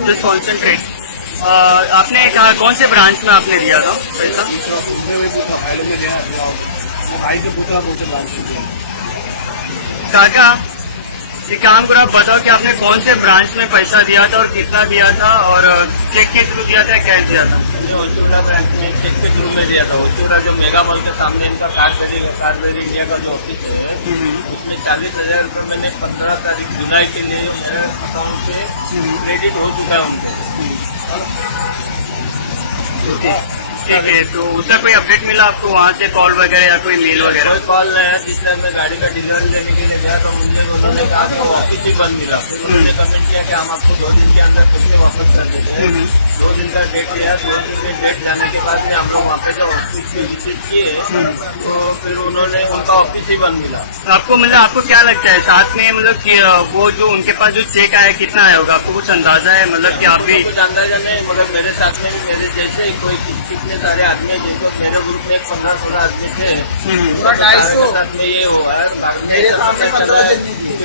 Just concentrate. आपने कहा कौन से ब्रांच में आपने दिया था पैसा? काका ये काम करो, आप बताओ कि आपने कौन से ब्रांच में पैसा दिया था और कितना दिया था, और चेक के थ्रू दिया था, कैश दिया था? होचुला ब्रांच में चेक के थ्रू में दिया था। होचुला जो मेगा मॉल के सामने इनका कारबेरी इंडिया का जो ऑफिस है, उसमें 40,000 रुपये मैंने 15 तारीख जुलाई के लिए मेरे अकाउंट पे क्रेडिट हो चुका है उनसे। ठीक है, तो उसका कोई अपडेट मिला आपको वहाँ से, कॉल वगैरह या कोई मेल वगैरह? कोई कॉल नहीं है। जिस टाइम मैं गाड़ी का डीजल लेने के लिए गया था, मुझे उन्होंने कहा कि ऑफिस ही बंद मिला। फिर उन्होंने कमेंट किया कि हम आपको 2 दिन के अंदर पैसे वापस कर देते हैं। 2 दिन का डेट लिया। 2 दिन के डेट जाने के बाद में हम लोग वहाँ पे जो ऑफिस की विजिट किए, तो फिर उन्होंने उनका ऑफिस ही बंद मिला। आपको मतलब आपको क्या लगता है साथ में, मतलब कि वो जो उनके पास जो चेक आया कितना आया होगा, आपको कुछ अंदाजा है? मतलब कि आप भी कुछ अंदाजा नहीं, मगर मेरे साथ में मेरे जैसे कोई कितने सारे आदमी, जैसे मेरे ग्रुप में 15-16 आदमी थे, पूरा 250 साथ में ये हुआ है। मेरे सामने 15।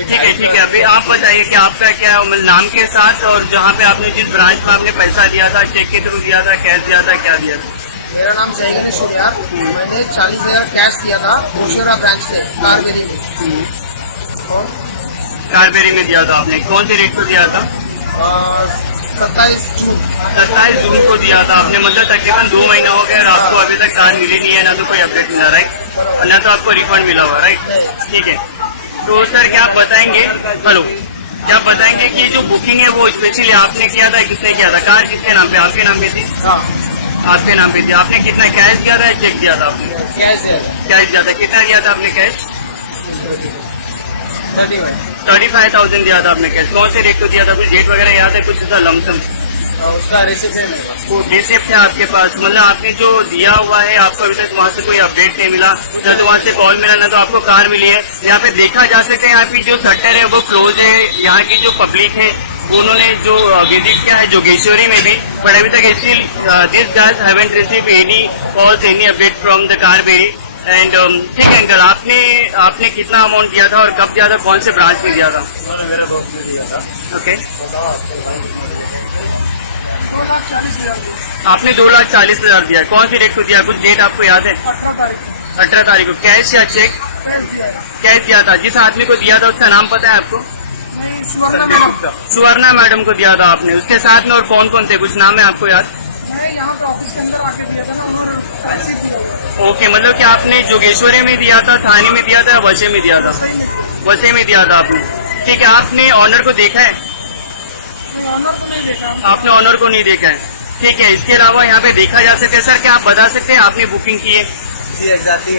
ठीक है। अभी आप बताइए कि आपका क्या मतलब नाम के साथ, और जहाँ पे आपने जिस ब्रांच में आपने पैसा दिया था, चेक के थ्रू दिया था, कैश दिया था, क्या दिया था? मेरा नाम जयंती सूर्या। मैंने 40,000 कैश दिया था मोशेरा ब्रांच से कारबेरी में। कारबेरी में दिया था आपने? कौन से रेट को दिया था? 27 जून को दिया था आपने। मतलब तकरीबन 2 महीना हो गया और आपको अभी तक कार मिली नहीं है, ना तो कोई अपडेट मिला, राइट? और ना तो आपको रिफंड मिला हुआ, राइट? ठीक है, तो सर क्या आप बताएंगे, हेलो, क्या आप बताएंगे कि जो बुकिंग है वो स्पेशली आपने किया था, किसने किया था? कार किसके नाम पे? आपके नाम पे थी? आपके नाम पे थी। आपने कितना कैश दिया था या चेक दिया था आपने? कैश दिया था। कितना दिया था आपने कैश? 35,000 दिया था आपने कैश। कौन से रेट को दिया था? कुछ डेट वगैरह याद है? कुछ ऐसा लमसम उसका रिसिप्ट है मेरे पास। वो रिसिप्ट है आपके पास? मतलब आपने जो दिया हुआ है, आपको अभी तक वहाँ से कोई अपडेट नहीं मिला, ना तो वहाँ से कॉल मिला, ना तो आपको कार मिली है। यहाँ पे देखा जा सकता है यहाँ की जो शटर है वो क्लोज है। यहाँ की जो पब्लिक है उन्होंने जो विजिट किया है जोगेश्वरी में भी, बट अभी तक still this guys haven't receive any calls, any update from the Carberry. And ठीक है अंकल, आपने कितना अमाउंट दिया था और कब दिया था, कौन से ब्रांच में दिया था? मेरा दोस्त ने दिया था। ओके, आपने 2,40,000 दिया। कौन सी डेट को दिया? कुछ डेट आपको याद है? 18 तारीख को। कैश या चेक? कैश दिया था। जिस आदमी को दिया था उसका नाम पता है आपको? सुवर्णा मैडम को दिया था आपने। उसके साथ में और कौन कौन थे, कुछ नाम है आपको याद? ओके, मतलब कि आपने जोगेश्वरी में दिया था, थाने में दिया था, वसे में दिया था? वसे में दिया था आपने। ठीक है, आपने ऑनर को देखा है? आपने ऑनर को नहीं देखा है। ठीक है, इसके अलावा यहाँ पे देखा जा सकता है सर, क्या आप बता सकते हैं आपने बुकिंग की है? जी exactly,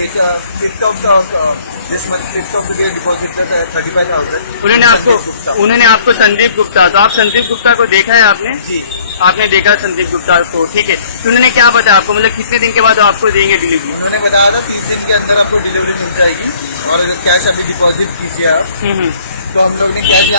5th of this month 5th of the day deposit 35,000। उन्होंने आपको संदीप गुप्ता, तो आप संदीप गुप्ता को देखा है आपने? जी, आपने देखा संदीप गुप्ता को। ठीक है, तो उन्होंने क्या बताया आपको, मतलब कितने दिन के बाद आपको देंगे डिलीवरी? उन्होंने बताया था 30 दिन के अंदर आपको डिलीवरी मिल जाएगी, और अगर कैश अभी डिपॉजिट कीजिए आप, तो हम लोग ने कैश